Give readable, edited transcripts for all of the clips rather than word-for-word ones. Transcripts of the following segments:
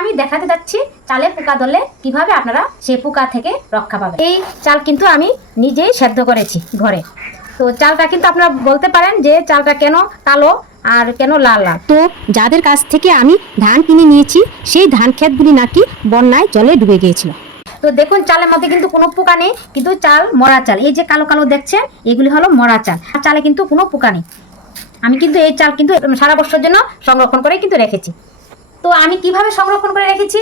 আমি দেখাতে যাচ্ছি চালে পোকা ধরলে কিভাবে আপনারা সেই পোকা থেকে রক্ষা পাবেন। এই চাল কিন্তু আমি নিজেই সেদ্ধ করেছি ঘরে। তো চালটা কিন্তু আপনারা বলতে পারেন যে চালটা কেন কালো আর কেন লাল লাল। তো যাদের কাছ থেকে আমি ধান কিনে নিয়েছি সেই ধান ক্ষেতগুলি নাকি বন্যায় জলে ডুবে গিয়েছিল। তো দেখুন চালের মধ্যে কিন্তু কোনো পোকা নেই, কিন্তু চাল মরা চাল। এই যে কালো কালো দেখছেন এগুলি হলো মরা চাল, আর চালে কিন্তু কোনো পোকা নেই। আমি কিন্তু এই চাল কিন্তু সারা বছরের জন্য সংরক্ষণ করে কিন্তু রেখেছি। তো আমি কিভাবে সংরক্ষণ করে রেখেছি,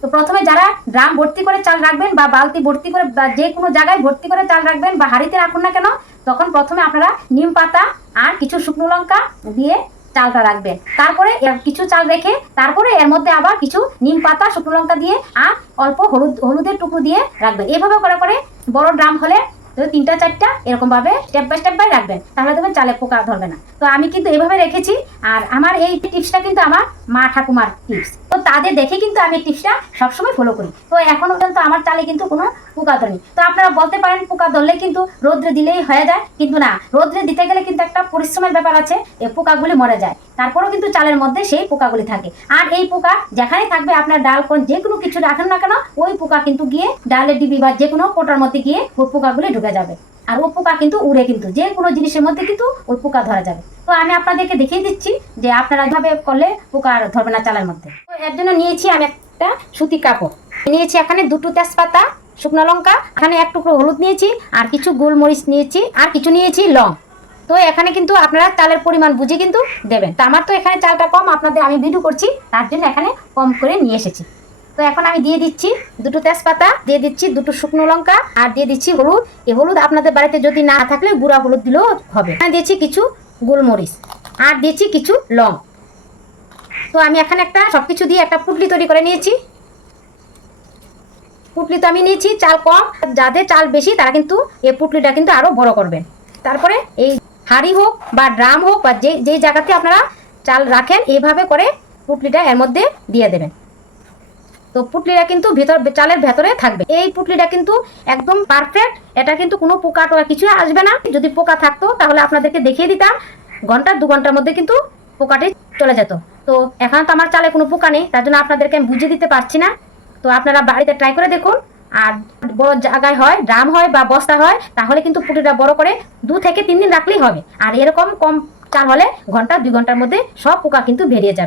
তো প্রথমে যারা ড্রাম ভর্তি করে চাল রাখবেন বা বালতি ভর্তি করে বা যে কোনো জায়গায় ভর্তি করে চাল রাখবেন বা হাঁড়িতে রাখুন না কেন, তখন প্রথমে আপনারা নিম পাতা আর কিছু শুকনো লঙ্কা দিয়ে চালটা রাখবেন। তারপরে কিছু চাল রেখে তারপরে এর মধ্যে আবার কিছু নিম পাতা শুকনো লঙ্কা দিয়ে আর অল্প হলুদের টুকরো দিয়ে রাখবেন। এভাবে করে করে বড় ড্রাম হলে 3টা 4টা এরকম ভাবে স্টেপ বাই রাখবেন, তাহলে দেখবেন চালে পোকা ধরবে না। তো আমি কিন্তু এইভাবে রেখেছি, আর আমার এই টিপসটা কিন্তু আমার মা ঠাকুমার টিপস। তো তাদের দেখে কিন্তু আমি টিপসটা সবসময় ফলো করি। তো এখনো পর্যন্ত আমার চালে কিন্তু কোনো পোকা ধরেনি। তো আপনারা বলতে পারেন পোকা ধরলে কিন্তু রোদ্রে দিলেই হয়ে যায়, কিন্তু না, রোদ্রে দিতে গেলে কিন্তু একটা পরিশ্রমের ব্যাপার আছে, এই পোকাগুলি মরে যায়। তারপরেও কিন্তু চালের মধ্যে সেই পোকাগুলি থাকে, আর এই পোকা যেখানে থাকবে আপনার ডাল কোন যে কোনো কিছু রাখেন না কেন, ওই পোকা কিন্তু গিয়ে ডালের ডিবি বা যে কোনো কোটার মধ্যে গিয়ে ওই পোকাগুলি ঢুকে যাবে। আর ও পোকা কিন্তু উড়ে কিন্তু যে কোনো জিনিসের মধ্যে কিন্তু ওই পোকা ধরা যাবে। তো আমি আপনাদেরকে দেখিয়ে দিচ্ছি যে আপনারা এভাবে করলে পোকা ধরবে না চালের মধ্যে। তো এর জন্য নিয়েছি আমি একটা সুতি কাপড় নিয়েছি, এখানে 2টো তেজপাতা, শুকনো লঙ্কা, এখানে 1 টুকরো হলুদ নিয়েছি, আর কিছু গোলমরিচ নিয়েছি, আর কিছু নিয়েছি লং। তো এখানে কিন্তু আপনারা চালের পরিমাণ বুঝে কিন্তু দেবেন। তো আমার তো এখানে চালটা কম, আপনাদের আমি ভিডিও করছি তার জন্য এখানে কম করে নিয়ে এসেছি। তো এখন আমি দিয়ে দিচ্ছি 2টো তেজপাতা, দিয়ে দিচ্ছি 2টো শুকনো লঙ্কা, আর দিয়ে দিচ্ছি হলুদ। এই হলুদ আপনাদের বাড়িতে যদি না থাকলে গুঁড়া হলুদ দিলেও হবে। এখানে দিয়েছি কিছু গোলমরিচ, আর দিয়েছি কিছু লং। তো আমি এখানে একটা সবকিছু দিয়ে একটা পুটলি তৈরি করে নিয়েছি। পুটলি তো আমি নিয়েছি চাল কম, যাদের চাল বেশি তারা কিন্তু এই পুটলিটা কিন্তু আরো বড় করবেন। তারপরে এই হাঁড়ি হোক বা ড্রাম হোক বা যে জায়গাতে আপনারা চাল রাখেন, এইভাবে করে পুটলিটা এর মধ্যে দিয়ে দেবেন। তো পুটলিটা কিন্তু চালের ভেতরে থাকবে। এই পুটলিটা কিন্তু একদম পারফেক্ট, এটা কিন্তু কোনো পোকা টোকা কিছু আসবে না। যদি পোকা থাকতো তাহলে আপনাদেরকে দেখিয়ে দিতাম, 1-2 ঘন্টার মধ্যে কিন্তু পোকাটি চলে যেত। তো এখন তো আমার চালে কোনো পোকা নেই, তার জন্য আপনাদেরকে আমি বুঝিয়ে দিতে পারছি না। তো আপনারা বাড়িতে ট্রাই করে দেখুন। আর বড় জায়গায় হয়, ড্রাম হয় বা বস্তা হয়, তাহলে কিন্তু পুটলিটা বড় করে 2 থেকে 3 দিন রাখলেই হবে। আর এরকম কম চাল হলে 1-2 ঘন্টার মধ্যে সব পোকা কিন্তু বেরিয়ে যাবে।